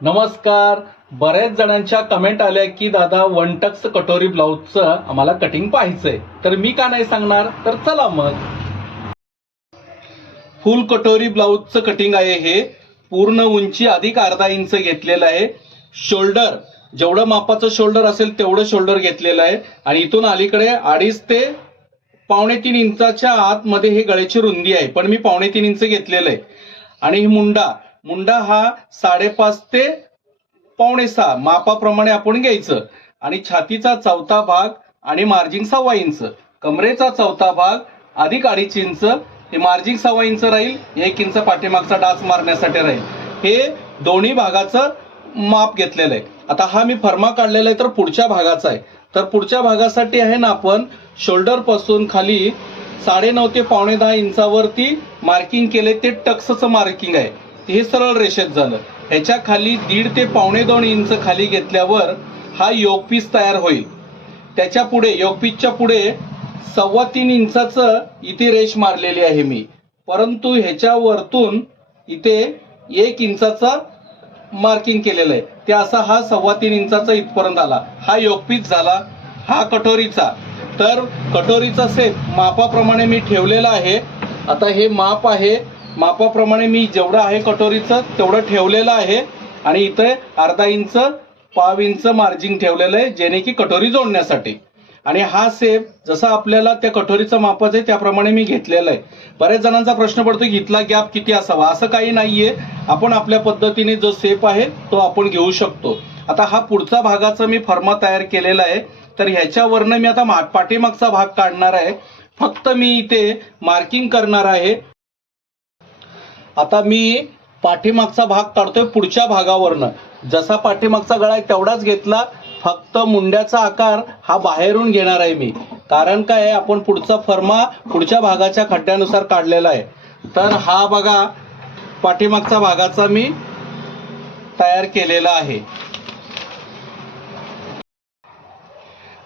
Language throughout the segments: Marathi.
नमस्कार. बऱ्याच जणांच्या कमेंट आल्या की दादा वन टक्स कटोरी ब्लाऊजचं आम्हाला कटिंग पाहिजंय, तर मी का नाही सांगणार. तर चला मग. फुल कटोरी ब्लाऊजचं कटिंग आहे हे. पूर्ण उंची अधिक अर्धा इंच घेतलेलं आहे. शोल्डर जेवढं मापाचं शोल्डर असेल तेवढं शोल्डर घेतलेलं आहे आणि इथून अलीकडे 2.5 ते 2.25 इंचाच्या आतमध्ये हे गळ्याची रुंदी आहे, पण मी 2.25 इंच घेतलेलं आहे. आणि मुंडा हा 5.5 ते 5.6 मापाप्रमाणे आपण घ्यायचं. आणि छातीचा चौथा भाग आणि मार्जिन 1.25 इंच, कमरेचा चौथा भाग अधिक 2.5 इंच, हे मार्जिन 1.25 इंच राहील. 1 इंच पाठीमागचा डास मारण्यासाठी राहील. हे दोन्ही भागाचं माप घेतलेलं आहे. आता हा मी फर्मा काढलेला आहे तर पुढच्या भागाचा आहे. तर पुढच्या भागासाठी आहे ना, आपण शोल्डर पासून खाली 9.5 ते 10.15 इंचावरती मार्किंग केले. ते टक्सचं मार्किंग आहे, हे सरळ रेषेत झालं. ह्याच्या खाली 1.5 ते 2.25 इंच खाली घेतल्यावर हा योग पीस तयार होईल. त्याच्या पुढे योग पीसच्या पुढे 3.25 इंचाचं इथे रेष मारलेली आहे मी, परंतु ह्याच्या वरतून इथे 1 इंचाचा मार्किंग केलेलं आहे. ते असा हा 3.25 इंचाचा इथपर्यंत आला. हा योग पीस झाला. हा कटोरीचा. तर कटोरीचा सेप मापाप्रमाणे मी ठेवलेला आहे. आता हे माप आहे, मापाप्रमाणे मी जेवढं आहे कटोरीचं तेवढं ठेवलेलं आहे. आणि इथे अर्धा इंच 1.25 इंच मार्जिन ठेवलेलं आहे, जेणे की कटोरी जोडण्यासाठी. आणि हा सेप जसा आपल्याला त्या कटोरीचं मापाचं आहे त्याप्रमाणे मी घेतलेलं आहे. बऱ्याच जणांचा प्रश्न पडतो की इथला गॅप किती असावा. असं काही नाहीये, आपण आपल्या पद्धतीने जो सेप आहे तो आपण घेऊ शकतो. आता हा पुढचा भागाचा मी फर्मा तयार केलेला आहे. तर ह्याच्यावरनं मी आता पाठीमागचा भाग काढणार आहे. फक्त मी इथे मार्किंग करणार आहे. आता मी पाठीमागचा भाग काढतोय पुढच्या भागावरनं. जसा पाठीमागचा गळा आहे तेवढाच घेतला, फक्त मुंड्याचा आकार हा बाहेरून घेणार आहे मी. कारण काय आहे, आपण पुढचा फर्मा पुढच्या भागाच्या खड्ड्यानुसार काढलेला आहे. तर हा बघा पाठीमागचा भागाचा मी तयार केलेला आहे.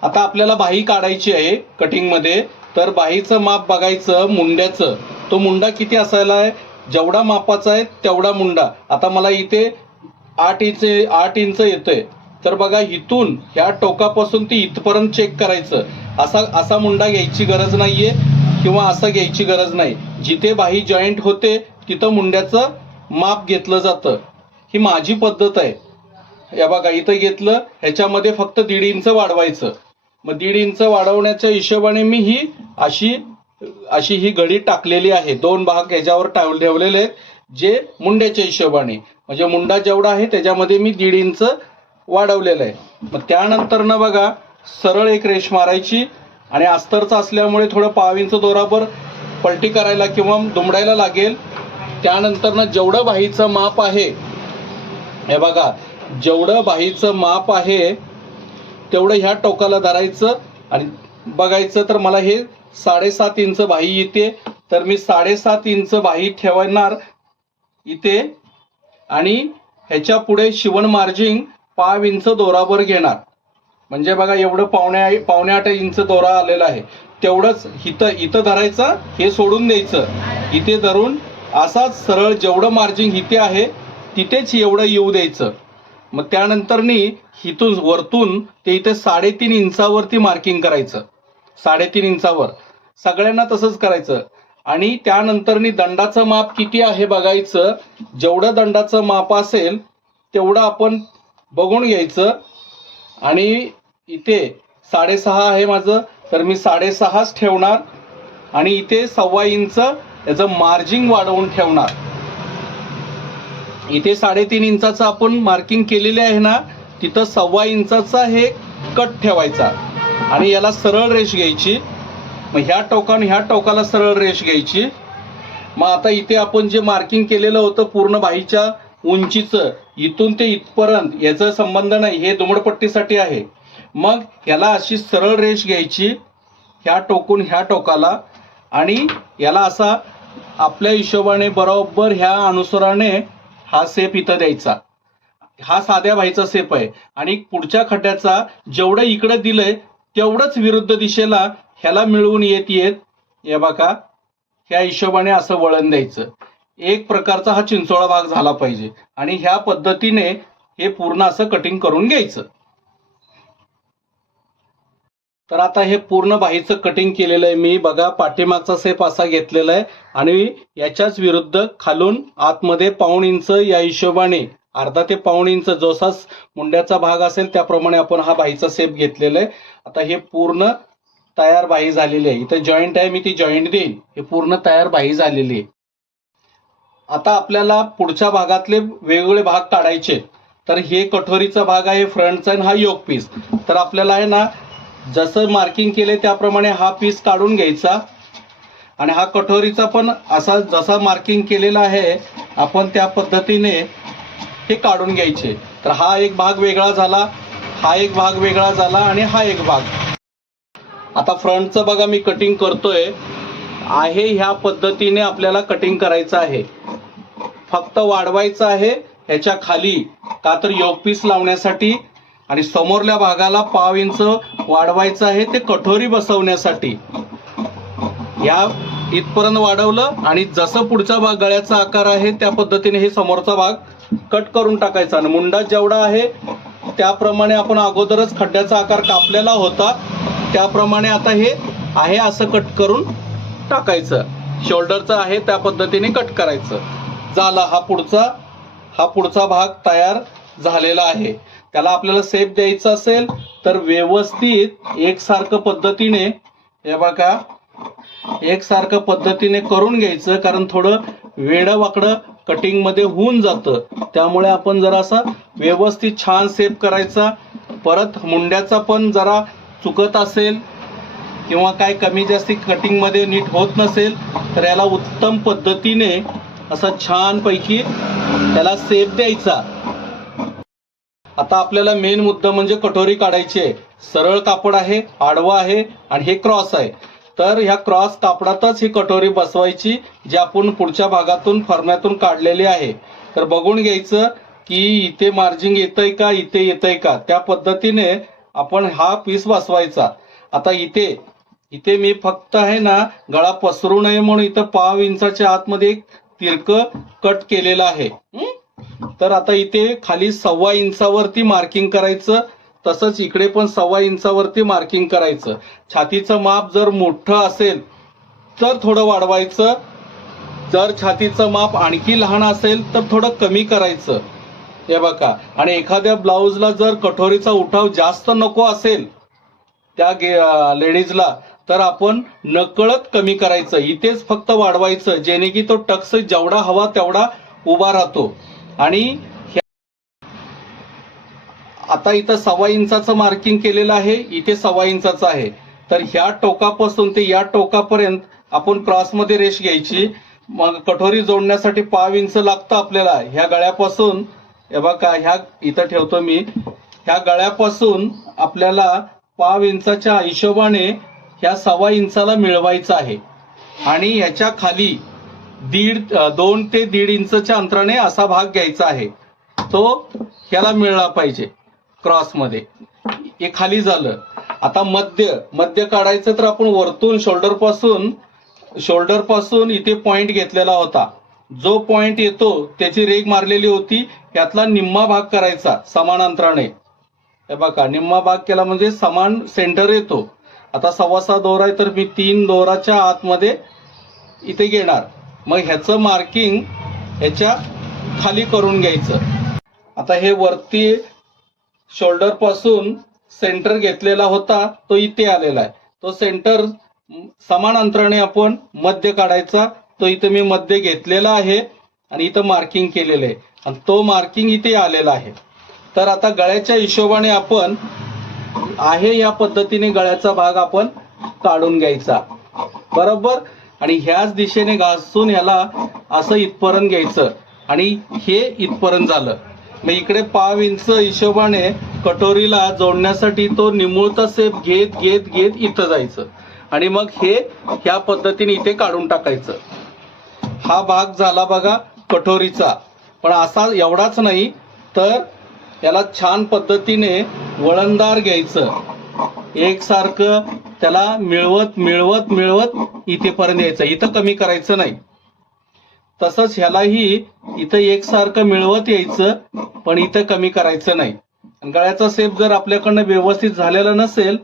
आता आपल्याला बाही काढायची आहे कटिंग मध्ये. तर बाहीचं माप बघायचं मुंड्याचं. तो मुंडा किती असायला आहे, जेवढा मापाचा आहे तेवढा मुंडा. आता मला इथे 8 इंच येतोय. तर बघा इथून ह्या टोकापासून ते इथपर्यंत चेक करायचं. असा मुंडा घ्यायची गरज नाहीये किंवा असं घ्यायची गरज नाही. जिथे बाही जॉईंट होते तिथं मुंड्याचं माप घेतलं जातं. ही माझी पद्धत आहे. या बघा इथं घेतलं, ह्याच्यामध्ये फक्त 1.5 इंच वाढवायचं. मग 1.5 इंच वाढवण्याच्या हिशोबाने मी ही अशी ही घडी टाकलेली आहे. 2 भाग ह्याच्यावर ठेवलेले आहेत जे मुंड्याच्या हिशोबाने. म्हणजे मुंडा जेवढा आहे त्याच्यामध्ये मी 1.5 इंच वाढवलेलं आहे. मग त्यानंतर ना बघा सरळ एक रेष मारायची. आणि अस्तरचा असल्यामुळे थोडं 1.25 इंच दोराबर पलटी करायला किंवा दुमडायला लागेल. त्यानंतर ना जेवढं बाहीचं माप आहे, हे बघा जेवढं बाहीचं माप आहे तेवढं ह्या टोकाला धरायचं आणि बघायचं. तर मला हे 7.5 इंच बाही येते, तर मी 7.5 इंच बाही ठेवणार इथे. आणि ह्याच्या पुढे शिवण मार्जिन 1.5 इंच दोराबर घेणार. म्हणजे बघा एवढं 7.8 इंच दोरा आलेला आहे. तेवढंच इथं धरायचं, हे सोडून द्यायचं. इथे धरून असाच सरळ जेवढं मार्जिन इथे आहे तिथेच एवढं येऊ द्यायचं. मग त्यानंतरनी इथून वरतून ते इथे 3.5 इंचावरती मार्किंग करायचं. 3.5 इंचावर सगळ्यांना तसंच करायचं. आणि त्यानंतरनी दंडाचं माप किती आहे बघायचं. जेवढं दंडाचं माप असेल तेवढं आपण बघून घ्यायचं. आणि इथे 6.5 आहे माझं, तर मी 6.5च ठेवणार. आणि इथे 1.25 इंच याचं मार्जिन वाढवून ठेवणार. इथे 3.5 इंचाचं आपण मार्किंग केलेले आहे ना, तिथं 1.25 इंचाचा हे कट ठेवायचा. आणि याला सरळ रेष घ्यायची. मग ह्या टोकाने ह्या टोकाला सरळ रेष घ्यायची. मग आता इथे आपण जे मार्किंग केलेलं होतं पूर्ण बाहीच्या उंचीचं इथून ते इथपर्यंत याचा संबंध नाही, हे दुमडपट्टीसाठी आहे. मग ह्याला अशी सरळ रेष घ्यायची ह्या टोकून ह्या टोकाला. आणि याला असा आपल्या हिशोबाने बरोबर ह्या अनुसाराने हा सेप इथं द्यायचा. हा साध्या बाहीचा सेप आहे. आणि पुढच्या खड्ड्याचा जेवढं इकडे दिलंय तेवढंच विरुद्ध दिशेला ह्याला मिळवून येत हे बघा ह्या हिशोबाने असं वळण द्यायचं. एक प्रकारचा हा चिंचोळा भाग झाला पाहिजे. आणि ह्या पद्धतीने हे पूर्ण असं कटिंग करून घ्यायचं. तर आता हे पूर्ण बाहीचं कटिंग केलेलं आहे मी. बघा पाठीमागचा शेप असा घेतलेला आहे आणि याच्याच विरुद्ध खालून आतमध्ये 1.5 इंच या हिशोबाने अर्धा ते 1.5 इंच जसा मुंड्याचा भाग असेल त्याप्रमाणे आपण हा बाहीचा शेप घेतलेला आहे. आता हे पूर्ण तयार बाही झालेली आहे. इथे जॉईंट आहे, मी ती जॉईंट देईन. हे पूर्ण तयार बाही झालेली आहे. आता आपल्याला पुढच्या भागातले वेगवेगळे भाग काढायचे. तर हे कटोरीचा भाग आहे फ्रंटचा आणि हा योक पीस. तर आपल्याला आहे ना जसं मार्किंग केले त्याप्रमाणे हा पीस काढून घ्यायचा आणि हा कटोरीचा पण असा जसा मार्किंग केलेला आहे आपण त्या पद्धतीने हे काढून घ्यायचे. तर हा एक भाग वेगळा झाला, हा एक भाग वेगळा झाला आणि हा एक भाग. आता फ्रंटचं बघा मी कटिंग करतोय आहे ह्या पद्धतीने आपल्याला कटिंग करायचं आहे. फक्त वाढवायचं आहे ह्याच्या खाली, का तर योक पीस लावण्यासाठी आणि समोरल्या भागाला 1/2 इंच वाढवायचं आहे ते कटोरी बसवण्यासाठी. या इथपर्यंत वाढवलं आणि जसं पुढचा भाग गळ्याचा आकार आहे त्या पद्धतीने हे समोरचा भाग कट करून टाकायचा. आणि मुंडा जेवढा आहे त्याप्रमाणे आपण अगोदरच खड्ड्याचा आकार कापलेला होता त्याप्रमाणे आता हे आहे असं कट करून टाकायचं. शोल्डरचं आहे त्या पद्धतीने कट करायचं. झालं, हा पुढचा भाग तयार झालेला आहे. त्याला आपल्याला शेप द्यायचा असेल तर व्यवस्थित एकसारखं पद्धतीने हे बघा एकसारखं पद्धतीने करून घ्यायचं, कारण थोडं वेडं वाकडं कटिंग मध्ये होऊन जातं. त्यामुळे आपण जरा असं व्यवस्थित छान शेप करायचा. परत मुंड्याचा पण जरा चुकत असेल किंवा काय कमी जास्ती कटिंग मध्ये नीट होत नसेल तर याला उत्तम पद्धतीने असं छान पैकी त्याला शेप द्यायचा. आता आपल्याला मेन मुद्दा म्हणजे कटोरी काढायची आहे. सरळ कापड आहे, आडवा आहे आणि हे क्रॉस आहे. तर ह्या क्रॉस कापडातच ही कटोरी बसवायची जी आपण पुढच्या भागातून फरम्यातून काढलेली आहे. तर बघून घ्यायचं की इथे मार्जिंग येतंय का, इथे येतंय का, त्या पद्धतीने आपण हा पीस बसवायचा. आता इथे मी फक्त आहे ना गळा पसरू नये म्हणून इथं 1/2 इंचाच्या आतमध्ये एक तिरकं कट केलेलं आहे. तर आता इथे खाली 1.25 इंचावरती मार्किंग करायचं. तसंच इकडे पण 1.25 इंचावरती मार्किंग करायचं. छातीचं माप जर मोठं असेल तर थोडं वाढवायचं. जर छातीचं माप आणखी लहान असेल तर थोडं कमी करायचं. हे बघा, आणि एखाद्या ब्लाऊजला जर कटोरीचा उठाव जास्त नको असेल त्या लेडीजला तर आपण नकळत कमी करायचं. इथेच फक्त वाढवायचं जेणे की तो टक्स जेवढा हवा तेवढा उभा राहतो. आणि आता इथं 1.25 इंचाचं मार्किंग केलेलं आहे, इथे 1.25 इंचाचं आहे. तर ह्या टोकापासून ते या टोकापर्यंत आपण क्रॉसमध्ये रेष घ्यायची. मग कटोरी जोडण्यासाठी 1/2 इंच लागतं आपल्याला. ह्या गळ्यापासून हे बघा, ह्या इथं ठेवतो मी, ह्या गळ्यापासून आपल्याला 1/2 इंचाच्या हिशोबाने ह्या 1.25 इंचाला मिळवायचं आहे. आणि ह्याच्या खाली 2 ते 1.5 इंचच्या अंतराने असा भाग घ्यायचा आहे. तो ह्याला मिळला पाहिजे क्रॉसमध्ये. हे खाली झालं. आता मध्य काढायचं तर आपण वरतून शोल्डर पासून इथे पॉइंट घेतलेला होता. जो पॉइंट येतो त्याची रेघ मारलेली होती, यातला निम्मा भाग करायचा समान अंतराने. हे बघा, निम्मा भाग केला म्हणजे समान सेंटर येतो. आता 1.25 दोरा आहे तर मी 3 दोराच्या आतमध्ये इथे घेणार. मग ह्याचं मार्किंग ह्याच्या खाली करून घ्यायचं. आता हे वरती शोल्डर पासून सेंटर घेतलेला होता तो इथे आलेला आहे. तो सेंटर समान अंतराने आपण मध्य काढायचा. तो इथे मी मध्य घेतलेला आहे आणि इथं मार्किंग केलेलं आहे आणि तो मार्किंग इथे आलेला आहे. तर आता गळ्याच्या हिशोबाने आपण आहे या पद्धतीने गळ्याचा भाग आपण काढून घ्यायचा बरोबर. आणि ह्याच दिशेने घासून ह्याला असं इथपर्यंत घ्यायचं आणि हे इथपर्यंत झालं. मग इकडे 1/2 इंच हिशोबाने कटोरीला जोडण्यासाठी तो निमुळता शेप घेत इथं जायचं आणि मग हे ह्या पद्धतीने इथे काढून टाकायचं. हा भाग झाला बघा कटोरीचा. पण असा एवढाच नाही तर याला छान पद्धतीने वळणदार घ्यायचं. एकसारखं त्याला मिळवत इथेपर्यंत यायचं. इथं कमी करायचं नाही. तसंच ह्यालाही इथं एकसारखं मिळवत यायचं, पण इथं कमी करायचं नाही. आणि गळ्याचा शेप जर आपल्याकडनं व्यवस्थित झालेला नसेल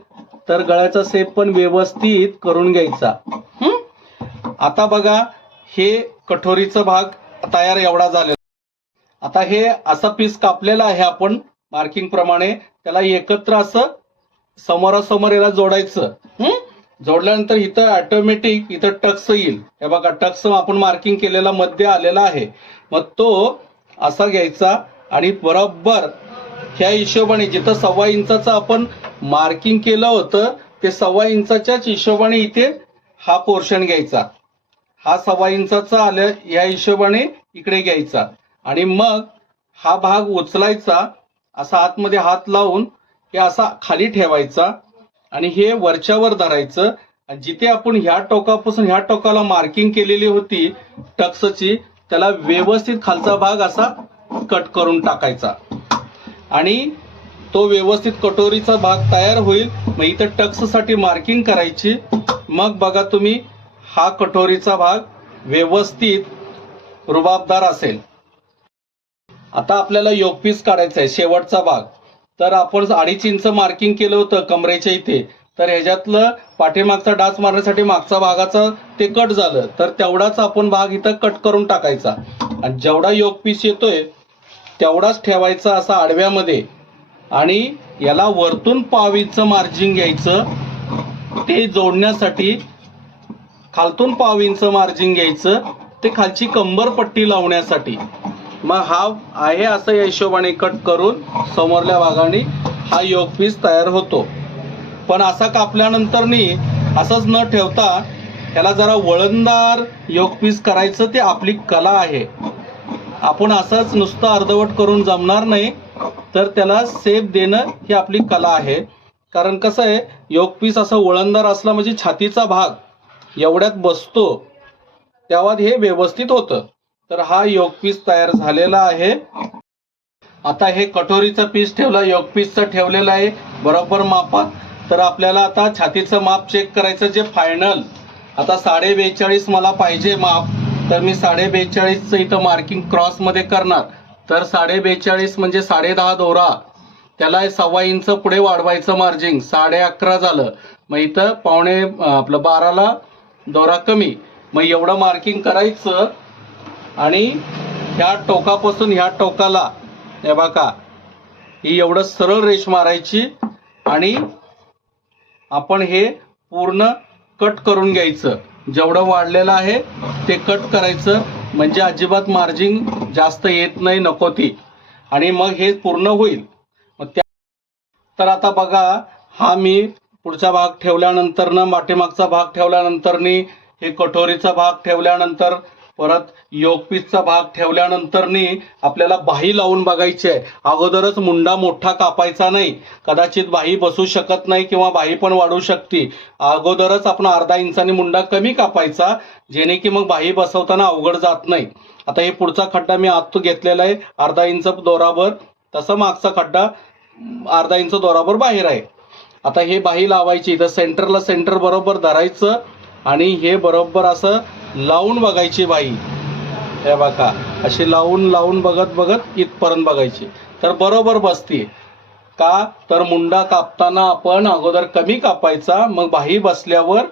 तर गळ्याचा शेप पण व्यवस्थित करून घ्यायचा. आता बघा हे कटोरीचा भाग तयार एवढा झालेला. आता हे असा पीस कापलेला आहे आपण मार्किंग प्रमाणे, त्याला एकत्र असं समोरासमोर याला जोडायचं. जोडल्यानंतर इथं ऑटोमॅटिक इथं टक्स येईल. हे बघा टक्स आपण मार्किंग केलेला मध्ये आलेला आहे. मग तो असा घ्यायचा आणि बरोबर ह्या हिशोबाने जिथं 1.25 इंचाचं आपण मार्किंग केलं होतं ते 1.25 इंचाच्याच हिशोबाने इथे हा पोर्शन घ्यायचा. हा 1.25 इंचाचा आलं या हिशोबाने इकडे घ्यायचा आणि मग हा भाग उचलायचा, असा आतमध्ये हात लावून हे असा खाली ठेवायचा आणि हे वरच्यावर धरायचं. जिथे आपण ह्या टोकापासून ह्या टोकाला मार्किंग केलेली होती टक्सची, त्याला व्यवस्थित खालचा भाग असा कट करून टाकायचा आणि तो व्यवस्थित कटोरीचा भाग तयार होईल. मग इथं टक्ससाठी मार्किंग करायची. मग बघा तुम्ही हा कटोरीचा भाग व्यवस्थित रुबाबदार असेल. आता आपल्याला योक पीस काढायचा आहे शेवटचा भाग. तर आपण 2.5 इंच मार्किंग केलं होतं कमरेच्या इथे, तर ह्याच्यातलं पाठीमागचा डाच मारण्यासाठी मागचा भागाचं ते कट झालं, तर तेवढाच आपण भाग इथं कट करून टाकायचा आणि जेवढा योक पीस येतोय तेवढाच ठेवायचा असा आडव्यामध्ये आणि याला वरतून 1.5 इंच मार्जिन घ्यायचं. ते जोडण्यासाठी खालतून 1.5 इंच मार्जिन घ्यायचं, ते खालची कंबर पट्टी लावण्यासाठी. मग हा आहे असं या हिशोबाने कट करून समोरल्या भागाने हा योक पीस तयार होतो. पण असा कापल्यानंतर असंच न ठेवता त्याला जरा वळणदार योक पीस करायचं, ते आपली कला आहे. आपण असंच नुसतं अर्धवट करून जमणार नाही, तर त्याला शेप देणं ही आपली कला आहे. कारण कसं आहे, योक पीस असं वळणदार असला म्हणजे छातीचा भाग एवढ्यात बसतो, तेव्हा हे व्यवस्थित होतं. तर हा योक पीस तयार झालेला आहे. आता हे कटोरीचा पीस ठेवला, योक पीसचा ठेवलेला आहे बरोबर मापात. तर आपल्याला आता छातीचं माप चेक करायचं, जे फायनल आता 42.5 मला पाहिजे माप, तर मी 42.5चं इथं मार्किंग क्रॉस मध्ये करणार. तर 42.5 म्हणजे 10.5 दोरा, त्याला 1.25 इंच पुढे वाढवायचं मार्जिन, 11.5 झालं. मग इथं पावणे आपलं 12ला दोरा कमी. मग एवढं मार्किंग करायचं आणि ह्या टोकापासून ह्या टोकाला हे बघा ही एवढं सरळ रेष मारायची आणि आपण हे पूर्ण कट करून घ्यायचं. जेवढं वाढलेलं आहे ते कट करायचं, म्हणजे अजिबात मार्जिन जास्त येत नाही, नको ती. आणि मग हे पूर्ण होईल. मग तर आता बघा हा मी पुढचा भाग ठेवल्यानंतर पाठीमागचा भाग ठेवल्यानंतर हे कटोरीचा भाग ठेवल्यानंतर परत योक पीसचा भाग ठेवल्यानंतर आपल्याला बाही लावून बघायची आहे. अगोदरच मुंडा मोठा कापायचा नाही, कदाचित बाही बसू शकत नाही किंवा बाही पण वाढू शकते. अगोदरच आपण 1/2 इंचाने मुंडा कमी कापायचा, जेणे की मग बाही बसवताना अवघड जात नाही. आता हे पुढचा खड्डा मी आत घेतलेला आहे 1/2 इंच दोराबर, तसं मागचा खड्डा 1/2 इंच दोराबर बाहेर आहे. आता हे बाही लावायची, इथं सेंटरला सेंटर बरोबर धरायचं आणि हे बरोबर असं लावून बघायची बाई. हे बघा अशी लावून बघत इथपर्यंत बघायची, तर बरोबर बसते. का तर मुंडा कापताना आपण अगोदर कमी कापायचा, मग बाही बसल्यावर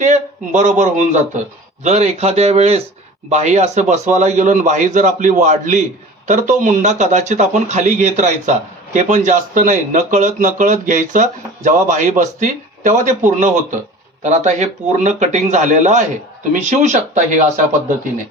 ते बरोबर होऊन जातं. जर एखाद्या वेळेस बाही असं बसवायला गेलो आणि बाही जर आपली वाढली तर तो मुंडा कदाचित आपण खाली घेत राहायचा, ते पण जास्त नाही, नकळत घ्यायचा. जेव्हा बाही बसती तेव्हा ते पूर्ण होतं. तर आता हे पूर्ण कटिंग झालेलं आहे, तुम्ही शिवू शकता हे अशा पद्धतीने.